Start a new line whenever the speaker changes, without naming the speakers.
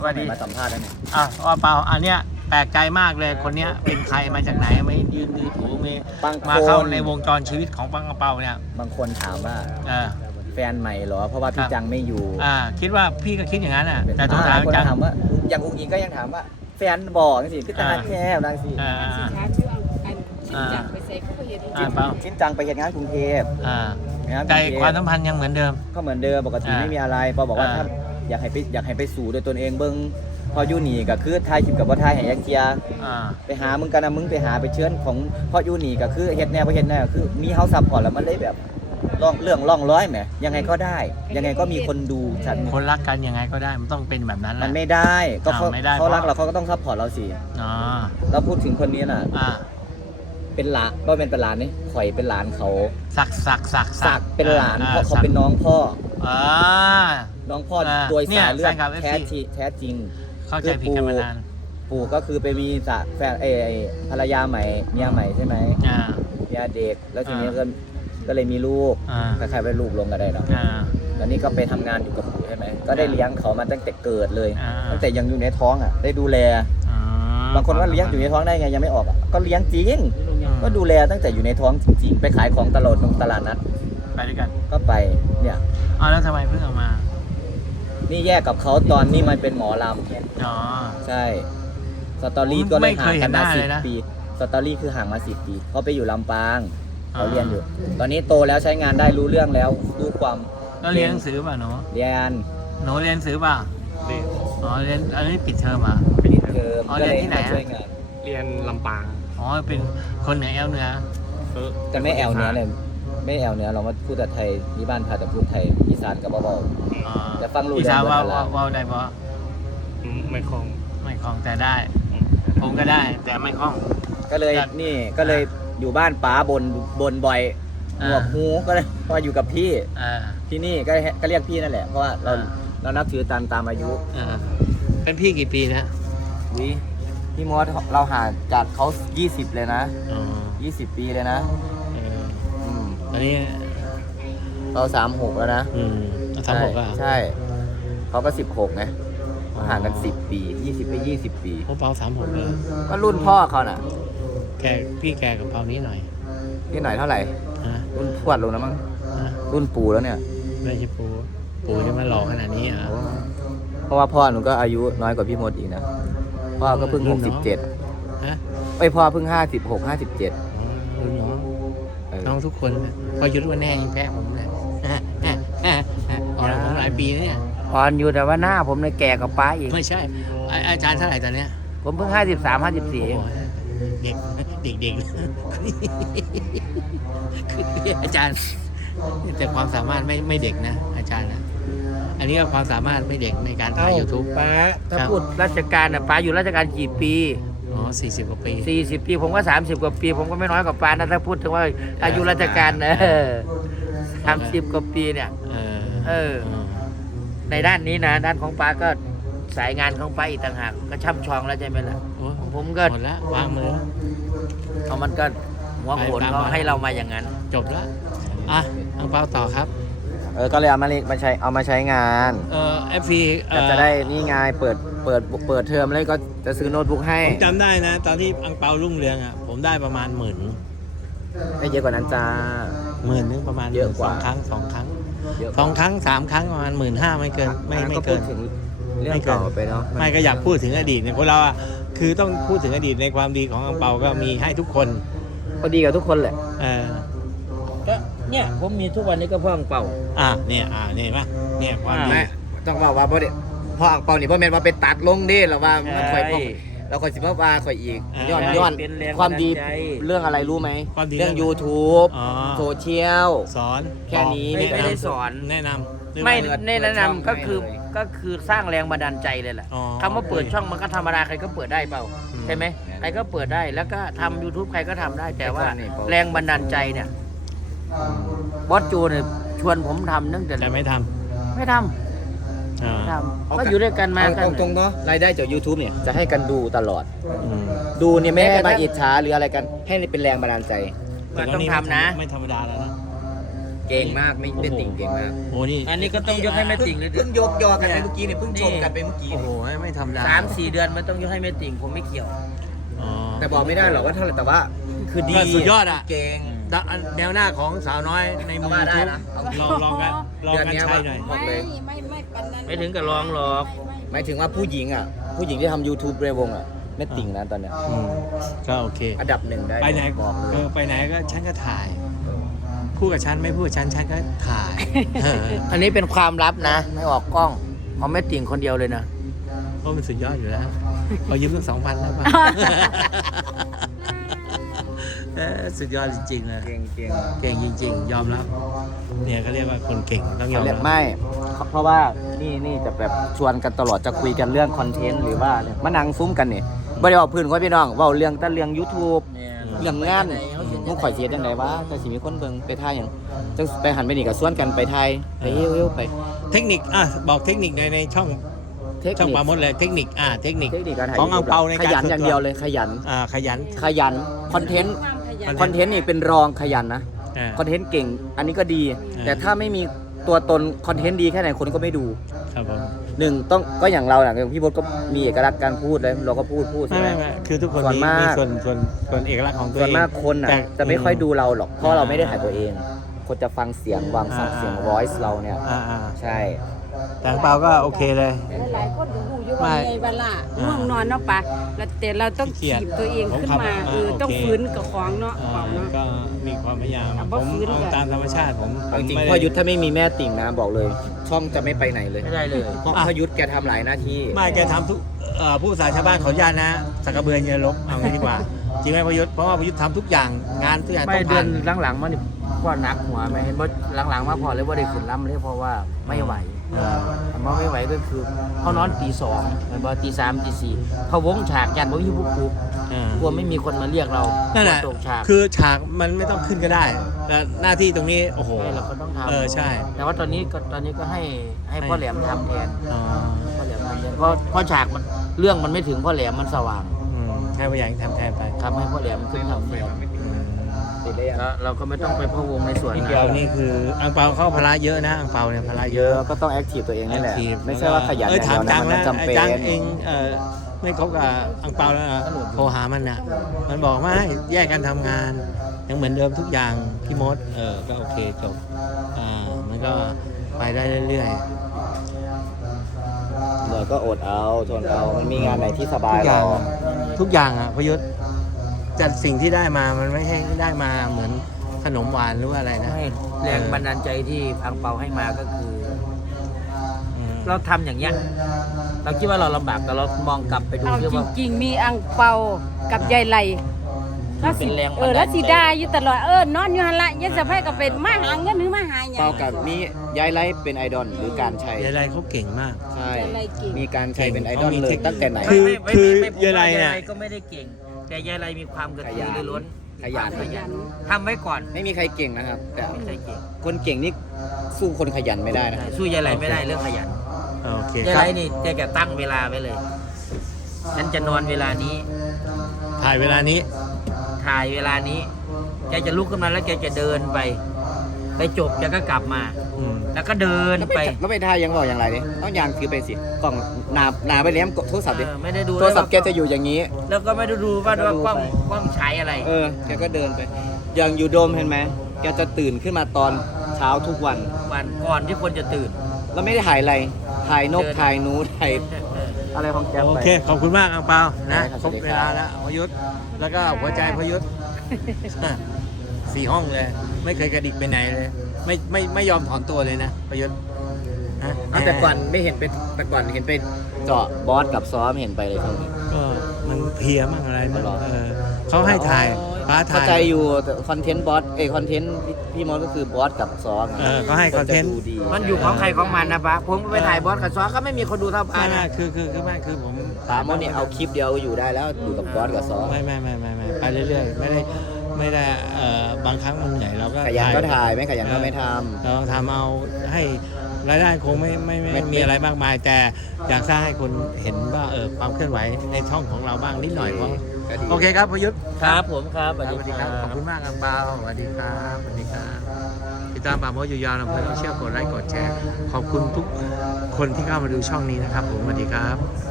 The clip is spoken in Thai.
สวัสดีมาสัมภาษณ์ได้ไหม
ว่าเปล่าอันเนี้ยแปลกใจมากเลยคนเนี้ยเป็นใครมาจากไหนไม่ยืนดูถูมีมาเข้าในวงจรชีวิตของปังกระเปาเนี่ย
บางคนถามว่าแฟนใหม่เหรอเพราะว่าพี่จังไม่อยู่
คิดว่าพี่ก็คิดอย่างนั้นแต่
ตอน
ถาม
จังถามว่าอย่างอุ้งอิงก็ยังถามว่าแฟนบอกสิพี่ตาแค่บางสิชิ้นจังไปเห็นงานกรุงเทพ
ใจความสัมพันธ์ยังเหมือนเดิม
ก็เหมือนเดิมปกติไม่มีอะไรพอบอกว่าถ้าอยากให้ไปสู่ด้วยตนเองเบิ้งพอยูนี่ก็คือทายคลิปกับว่าทายแห่ยักเจียไปหามึงกันนะมึงไปหาไปเชิญของพอยูนี่ก็คือเฮ็ดแนวไปเฮ็ดแนวคือมีเฮาซับพอร์ตแล้วมันเลยแบบเรื่องล่องร้อยแหมยังไงก็ได้ยังไงก็มีคนดูฉัน
คนรักกันยังไงก็ได้มันต้องเป็นแบบนั้น
มันไม่ได้ก็เขารักเราเขาก็ต้องซับพอร์ตเราสิเราพูดถึงคนนี้น่ะเป็นหลานก็เป็นหลานนี่ข่อยเป็นหลานเขา
สัก
เป็นหลานเพราะเขาเป็นน้องพ่อน้องพ่อโดยสายเลือดแท้จริง
เข้าใจผิดกันมานาน
ปู่ก็คือไปมีแฟนภรรยาใหม่เมียใหม่ใช่ไหมเมียเด็กแล้วทีนี้ก็เลยมีลูกใครๆไปลูกลงก็ได้เนาะแล้วนี่ก็ไปทำงานอยู่กับปู่ใช่ไหมก็ได้เลี้ยงเขามาตั้งแต่เกิดเลยตั้งแต่ยังอยู่ในท้องได้ดูแลบางคนว่าเลี้ยงอยู่ในท้องได้ไงยังไม่ออกก็เลี้ยงจริงก็ดูแลตั้งแต่อยู่ในท้องจริงๆไปขายของตลาดนัด
ไปด้วยกัน
ก็ไปเนี่ย
แล้วทำไมเพิ่งออกมา
นี่แยกกับเขาตอนนี้มันเป็นหมอลำใช่สตอรี่ก็เลยห่างกันมา10 ปีสตอรี่คือห่างมา10 ปีเขาไปอยู่ลำปางเขาเรียนอยู่ตอนนี้โตแล้วใช้งานได้รู้เรื่องแล้วรู้ความ
แล้วเรียนหนังสือป่ะหนู
เรียน
หนูเรียนหนังสือป่ะเรียนอันนี้ปิดเทอม
ปิดเทอม
เรียนที่ไหน
เรียนลำปาง
เป็นคนเหนือแอลเหนือ
แต่ไม่แอลเหนือเลยไม่แอลเหนือเรามาพูดแต่ไทยที่บ้านพาแต่พูดไทยอีสานกับเบาๆแต่ฟังรู้
อีสานว่าได้ปะ
ไม่คล่
องแต่ได้ผมก็ได้แต่ไม่คล่อง
ก็เลยอยู่บ้านป๋าบนบ่อยหนวกหูก็เลยพออยู่กับพี่ที่นี่ก็เรียกพี่นั่นแหละเพราะว่าเรานับถือตามอายุ
เป็นพี่กี่ปีนะ
พี่มอสเราห่างจากเขา20เลยนะ20 ปีเลยนะ
อันนี้
เรา36แล้วนะ
36อ่ะ
ใช่เขาก็16ไงห่างกัน10 ปี20ไป20 ปี
เขาเปา36เลย
ก็รุ่นพ่อเขาน่ะ
พี่แกกับเปานี้หน่อย
นี่หน่อยเท่าไหร่รุ่นทวดลงนะมั้งรุ่นปู่แล้วเนี่ย
ไม่ใช่ปู่จะมาหล่อขนาดนี้
เพราะว่าพ่อหนูก็อายุน้อยกว่าพี่มดอีกนะพ่อก็เพิ่ง67พ่อเพิ่ง56 57
น้องทุกคนพอยุดว่าแน่แพ้ผมเลยอ่อนผมหลายปีแล้วเนี่ย
อ่อนอยู่แต่ว่าหน้าผมเลยแก่กว่าป้าอีก
ไม่ใช่อาจารย์เท่าไหร่ตอนเนี้ย
ผมเพิ่ง53 54
เด็กอาจารย์แต่ความสามารถไม่เด็กนะอาจารย์นะอันนี้ก็ความสามารถไม่เด็กในการถ่าย YouTube
ป้าถ้าพูดราชการน่ะป้าอยู่ราชการกี่ปี
40 กว่าปี
40 ปีผมก็30 กว่าปีผมก็ไม่น้อยกว่าป้านะถ้าพูดถึงว่าอายุราชการ30 กว่าปีเนี่ยในด้านนี้นะด้านของป้าก็สายงานของป้าอีกต่างหากก็ช่ำชองแล้วใช่ไหมล่ะผมก็
หมดแล้ววางมือ
เอามันก็หัวโขนเขาให้เรามาอย่างนั้น
จบแล้วอังเปาต่อครับ
ก็เลยเอามาใช้งาน
FP
จะได้นี่ไงเปิดเทอมแล้วก็จะซื้อโน้ตบุ๊กให้
ผมจำได้นะตอนที่อังเปารุ่งเรืองผมได้ประมาณ10,000
ไม่เยอะกว่านั้นจ้า
10,000นึงประมาณ
เยอะกว่า
2 ครั้ง3 ครั้งประมาณ15,000ไม่เกินไม่เกิน
เรื่องเก่าไปเนาะ
ไม่ก็อยากพูดถึงอดีตเนี่ยคนเราคือต้องพูดถึงอดีตในความดีของอังเปาก็มีให้ทุกคน
ก็ดีกับทุกคนแหละก็เนี่ยผมมีทุกวันนี้ก็พ่ออังเปา
เนี่ยป่ะเนี่ยความดี
ต้องบอกว่าพ่ออังเปานี่พ่อแม่ว่าไปตัดลงดิหรือว่ามันคอยพ่อเราคอยสิบว่าคอยอีกย้อนความดีเรื่องอะไรรู้ไหมเรื่อง YouTube โซเชียล
สอน
แค่นี้ไม่ได้สอน
แนะนำ
ไม่แนะนำก็คือสร้างแรงบันดาลใจเลยแหละคำว่าเปิดช่องมันก็ธรรมดาใครก็เปิดได้เปล่าใช่ไหมใครก็เปิดได้แล้วก็ทำ YouTube ใครก็ทำได้แต่ว่าแรงบันดาลใจเนี่ยบอสจูเนี่ยชวนผมทำตั้งแต่
ไม่ทำ
ก็อยู่ด้วยกันมาตรงๆเนาะรายได้จาก YouTube เนี่ยจะให้กันดูตลอดดูเนี่ยแม้จะมาอิจฉาหรืออะไรกันให้เป็นแรงบันดาลใจต้องทำนะ
ไม่ธรรมดาแล้วนะ
เก่งมากไม่เป็นติ่งเก่งมาก
โอ้นี่
อันนี้ก็ต้องยกให้แม่ติ่งเลย
เพิ่งยกยอกันไปเมื่อกี้เนี่ยเพิ่งชมกันไปเมื่อกี้
โอ้โหไม่ธรรมดา
3-4 เดือนมันต้องยกให้แม่ติ่งผมไม่เกี่ยว
อ๋อ
แต่บอกไม่ได้หรอกว่าเท่าไหร่แต่ว่า คือดี
สุดยอดอ่ะ
เก่ง
แนวหน้าของสาวน้อยในมุม
ว่าได้
ทุก
นะ
ลองกันใช้หน่อย
บอกเลย
ไม่ปันนั้น
ไม่ถึงกับร้องหรอก
หมายถึงว่าผู้หญิงอ่ะผู้หญิงที่ทำ YouTube ในวงอ่ะแม่ติ่งนะตอนเนี้ย
อืมก็โอเค
อันดับหนึ่งได้
ไปไหน
บอกเลย
ไปไหนก็ฉันก็ถ่ายพูดกับฉันไม่พูดกับฉันก็ถ่าย
อันนี้เป็นความลับนะ ไม่ออกกล้องเพราะแม่ติ่งคนเดียวเลยนะ
ก็มันสุดยอดอยู่แล้วเขายืมตั้ง2,000แล้วป่ะ สุดยอดจริงๆเลย
เก่งเก่ง
เก่งจริง ๆ ยอมรับเนี่ยเขาเรียกว่าคนเก่งต้องยอม
เรีย
รั
ก
บ
ไม่เพราะว่านี่จะแบบชวนกันตลอดจะคุยกันเรื่องคอนเทนต์หรือว่าเนี่ยมานั่งซุ้มกันนี่บ่ได้บอกพื้นไว้พี่น้องเว้าเรื่องแต่เรื่อง YouTube เรื่องงานมุกข่อยเสียจังไดวะแต่สิมีคนเบิ่งไปถ่ายหยังจังไปหันไปนี่ก็สวนกันไปถ่ายไปเฮ้วๆไป
เทคนิคบอกเทคนิคในช่อง
เทค
ช่อง
นิค
ปราโมดเลยเทคนิคเทคนิค
เทคนิคการถ่าย
ของอังเปาใน
ข
การ
ยันอย่างเดียวเลยขยัน
ขยัน
คอนเทนต์คอนเทนต์นี่เป็นรองขยันนะ
อ่า
คอนเทนต์เก่งอันนี้ก็ดี
อ่า
แต่ถ้าไม่มีตัวตนคอนเทนต์ดีแค่ไหนคนก็ไม่ดู
ครับผม
หนึ่งต้องก็อย่างเราอย่างพี่บดก็มีเอกลักษณ์การพูดเลยเราก็พูดใช่ไหม
ไม่คือทุกคน
ส่วนมาก
มีส่วนเอกลักษณ์ของตัว
ส่วน
เอง
มากคนอ่ะ
แต่
จะไม่ค่อยดูเราหรอกเพราะเรา
อ่า
ไม่ได้ถ่ายตัวเอง คนจะฟังเสียงวางเสียง voice เราเนี่ย ใช่
แต่อังเปาก็โอเคเลย
หลายคนหูอยู่ว่าไงเวลาง่วงนอนเนาะปะแล้วแต่เราต้อง
ขี้เกียจ
ขีบตัวเองขึ้นมา
ผมขับ
ต้อง
โอเค
ฟื้นกับของเนาะเปล่าเนาะ
ก็มีความพยายาม
อ่ะ
ผ
บ่
ม
ฟื้น
เอา
แบบ
ตามธรรมชาติผม
เอาจริง
ไม่
ๆ
ได้
พ่อยุทธถ้าไม่มีแม่ติ่งนะบอกเลย ช่องจะไม่ไปไหนเลย
ไม่ได้เลย
เพราะพ่อยุทธแกทำหลายหน้าที่
ไม่แกทำทุกผู้สาชาวบ้านขออนุญาตนะสักกระเบือเยลบเอางี้ดีกว่า จริงไหมพยุทธ์เพราะว่าพยุทธ์ทำทุกอย่างงานทุกอย่าง
ไม่
ต้อง
เดือ
ผ่าน น
หลังๆมานี่ก็หนักหัวไหมเห็นบ่หลังๆมาพอเลยว่าได้ขึ้นล้ำเลยเพราะว่าไม่ไหวถามว่าไม่ไหวก็คือเขานอนตี 2เห็นบ่ตี 3ตี 4เขาวงฉากยันบ่มีผู้ปลุกกลัวไม่มีคนมาเรียกเรา
นั่นแหละ
ตกฉาก
คือฉากมันไม่ต้องขึ้นก็ได้แต่หน้าที่ตรงนี้โอ้โห
เราก็ต้องทำ
ใช่
แต่ว่าตอนนี้ก็ให้พ่อแหลมทำแทน
อ๋อ
พ่อแหลมทำแทนเพราะฉากมันเรื่องมันไม่ถึงพ่อแหลมมันสว่าง
ให้ผู้ใหญ่ทำแทนไป
ทำให้พ่อแหลมขึ้นทำแทน
ติดได้ยัง
แล้วเราก็ไม่ต้องไปพะวงในส่วน
นิด
นั้
เดียวน นี่คืออังเปาเข้าพละเยอะนะอังเปาเนี่ยพละเย
เย
อะ
อะก็ต้องแอคทีฟตัวเองนี่แหละ
Active
ไม่ใช่ว่าขยันอย่าง
ถาม
เดียว
จั
นะ
ง
มัน
แล้ว
จำเป็น
จังเองไม่คบกับอังเปาแล้วโทรหามันนะมันบอกว่าให้แยกกันทำงาน ยังเหมือนเดิมทุกอย่างพี่มดก็โอเคจบมันก็ไปได้เรื่อย
เหนื่อยก็อดเอาทนเอามันมีงานไหนที่ส
ๆ
บายเรา
ทุกอย่างพยุทธจัดสิ่งที่ได้มามันไม่ใช่ได้มาเหมือนขนมหวานหรือว่าอะไรนะ
ให้แรงบันดาลใจที่อังเปาให้มาก็คือ เราทำอย่างเงี้ยเราคิดว่าเราลำบากแต่เรามองกลับไปดู
เอา
ที่
จ
ว่า
ริงๆมีอังเปากับยายไหลแล้วสิ
เป็นแรงบันดาลใจ
แล้วสิได้อยู่ตลอดนอนอยู่หั่นละยันสะพายก็เป็นมาหาเงินหรือมาหาหยัง
เปากับมีย้ายไลฟ์เป็นไอดอลหรือการใช้
ยายไรเขาเก่งมาก
ใช่
ยายไลเก่ง
มีการใช้เป็นไอดอลเลยตั้งแต่ไหน
คือ
ไม่ผมว่
ยายไรเนี่ย
ก็ไม่ได้เก่ง แต่ยายไรมีความกระตือรือร้น
ขยัน
ขยันทำไว้ก่อน
ไม่มีใครเก่งนะครับ แต่
ไม่ใช่เก่ง
คนเก่งนี่สู้คนขยันไม่ได้นะ
สู้ยายไรไม่ได้เรื่องขยัน
โอเค
ยาย
ค
ไร
รับ
นี่แกจะตั้งเวลาไว้เลย ฉันจะนอนเวลานี้
ถ่ายเวลานี้
ถ่ายเวลานี้ แกจะลุกขึ้นมาแล้วแกจะเดินไป ไปจบแกก็กลับมา แล้วก็เดินไป
แล้วไปท่ายังบอกอย่างไรดิต้องยางถือไปสิกล่องหนาไปเลี้ยมกดโทรศัพท์ดิ
ไม่ได้ดู
โทรศัพท์แกจะอยู่อย่างนี้
แล้วก็ไม่ได้ดูว่ากล้องใช้อะไร
แกก็เดินไป อย่างอยู่โดมเห็นไหมแกจะตื่นขึ้นมาตอนเช้าทุกวัน
วันก่อนที่คนจะตื่น
แล้วไม่ได้ถ่ายอะไร ถ่ายนก ถ่ายหนู ถ่ายอะไรของแก
โอ
ไป
เค ขอบคุณมากอังเปานะ
ได้ครับ
ครบ
สวัสดี
เว
ครับ
ลาแล้วพยุทธแล้วก็หัวใจพยุทธ 4 ห้องเลย ไม่เคยกระดิกไปไหนเลย ไม่ยอมถอนตัวเลยนะพยุทธฮะ
แต่ก่อนไม่เห็นเป็นแต่ก่อนเห็นเป็นเจาะบอสกับซ้อมเห็นไปเลยช่วงนี้
ก็มันเพลียมั่งอะไรมั่ง
หรอ
เขาให้ถ่ายฟ้า
เข้า
ถ่าย
ใจอยู่แต่คอนเทนต์บอสคอนเทนต์พี่มอสก็คือบอสกับซ้อม
ก็ให้คอนเทนต์
จะดูดี
มันอยู่ของใครของมันนะปะผมไปถ่ายบอสกับซอก็ไม่มีคนดูเท่าปา
ไม่
นะ
คือผม
ถามว่าเนี่ยเอาคลิปเดียวอยู่ได้แล้วอยู่กับบอสกับซ้อม
ไม่ไปเรื่อยๆไม่ได้บางครั้งมันเหนื่อยเราก็
ขยันก็ถ่ายไม่ขยันก็ไม่ทำ
เราทำเอาให้รายได้คงไม่มีอะไรมากมาย แต่อยากสร้างให้คนเห็นว่าความเคลื่อนไหวในช่องของเราบ้างนิดหน่อยเพราะ
ก็ดี
โอเคครับพยุทธ์
ครับผมครับสวัส
ส
ดี
วัสดี
ค
ค
รั
รับ ขอบคุณมากอังเปาสวัสดีครับสวัสดีครับติดตามป่าโมดอยู่ยาวลำเพลินเชื่อกดไลค์กดแชร์ขอบคุณทุกคนที่เข้ามาดูช่องนี้นะครับผมสวัสดีครับ